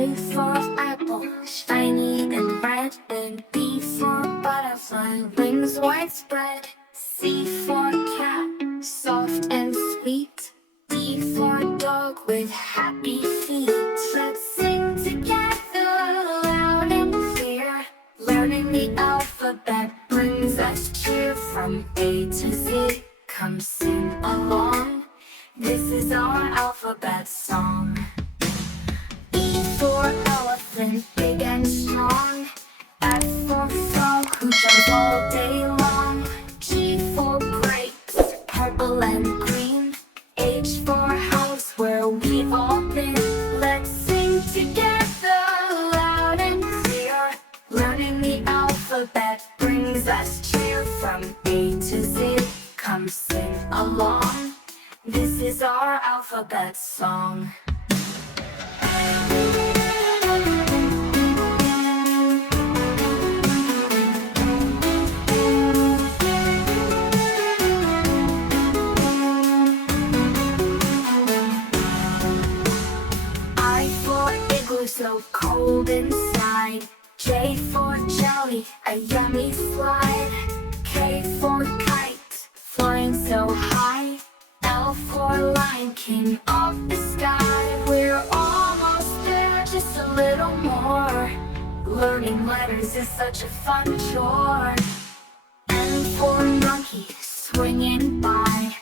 A for apple, shiny and red. And B for butterfly, wings widespread. C for cat, soft and sweet. D for dog with happy feet. Let's sing together loud and clear. Learning the alphabet brings us cheer. From A to Z, come sing along. This is our alphabet song. E for elephant, big and strong. F for frog, who jumps all day long. G for grapes, purple and green. H for house, where we've all been. Let's sing together loud and clear. Learning the alphabet brings us cheer. From A to Z, come sing along. This is our alphabet song. I for igloo, so cold inside. J for jelly, a yummy slide. K for kite, flying so high. L for lion, king of the sky. We're almost there, just a little more. Learning letters is such a fun chore. N for monkey, swinging by.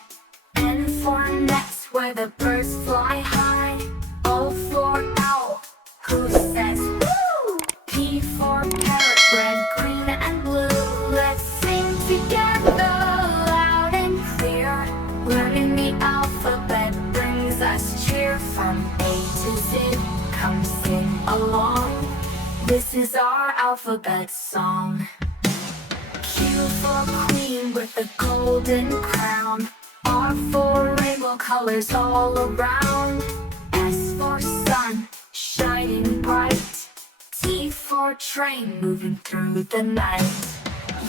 N for nest, where the birds fly high. O for owl, who says woo! P for parrot, red, green, and blue. Let's sing together loud and clear. Learning the alphabet brings us cheer. From A to Z, come sing along. This is our alphabet song. Q for queen with the golden crown. R for rainbow colors all around. S for sun, shining bright. T for train, moving through the night.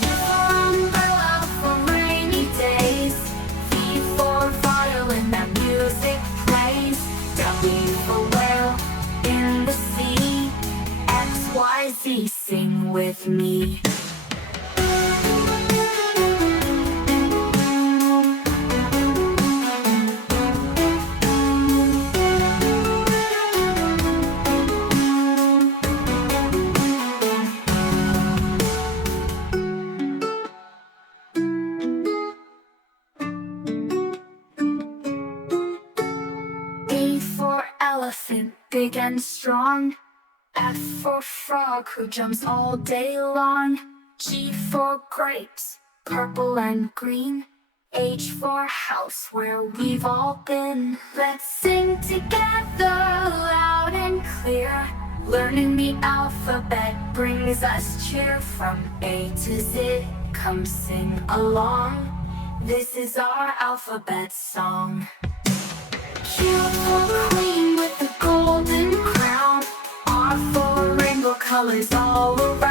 U for umbrella for rainy days. V for violin, that music plays. W for whale in the sea. X, Y, Z, sing with me. E for elephant, big and strong. F for frog, who jumps all day long. G for grapes, purple and green. H for house, where we've all been. Let's sing together loud and clear. Learning the alphabet brings us cheer. From A to Z, come sing along. This is our alphabet song. Q for queen with the golden crown. R for rainbow colors all around.